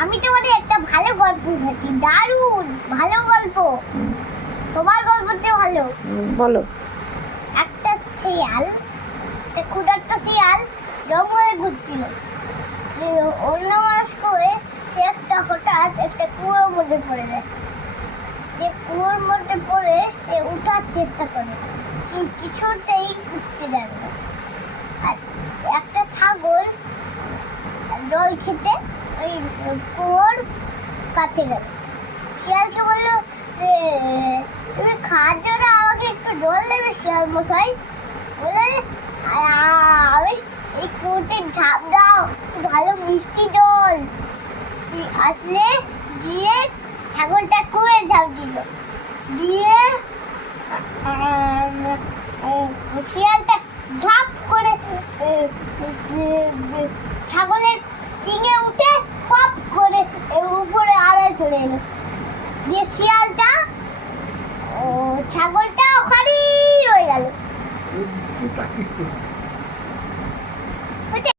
আমি তোমাদের একটা ভালো গল্প বলছি দারুণ ভালো গল্প। তোমার গল্প চেয়ে ভালো। বলো। একটা শিয়াল একটা ক্ষুধার্ত শিয়াল জঙ্গলে ঘুরছিল। অন্য মানুষ করে সে একটা হঠাৎ একটা কুয়োর মধ্যে পড়ে যায়। যে কুয়োর মধ্যে পড়ে সে উঠার চেষ্টা করে কিন্তু কিছুতেই উঠতে যাবে জল খেতে ওই কুয়োর কাছে গেল। শিয়ালকে বলল তুমি খাওয়ার জন্য আমাকে একটু জল দেবে, শিয়াল মশাই? বলে "আ- আমি এই কুয়োতে ঝাঁপ দাও ভালো মিষ্টি জল। আসলে দিয়ে ছাগলটা কুয়ে ঝাঁপ দিল। দিয়ে শিয়ালটা ঝাঁপ করে ছাগলের চলে এলো দিয়ে শিয়ালটা ও ছাগলটা ওখানেই রয়ে গেল।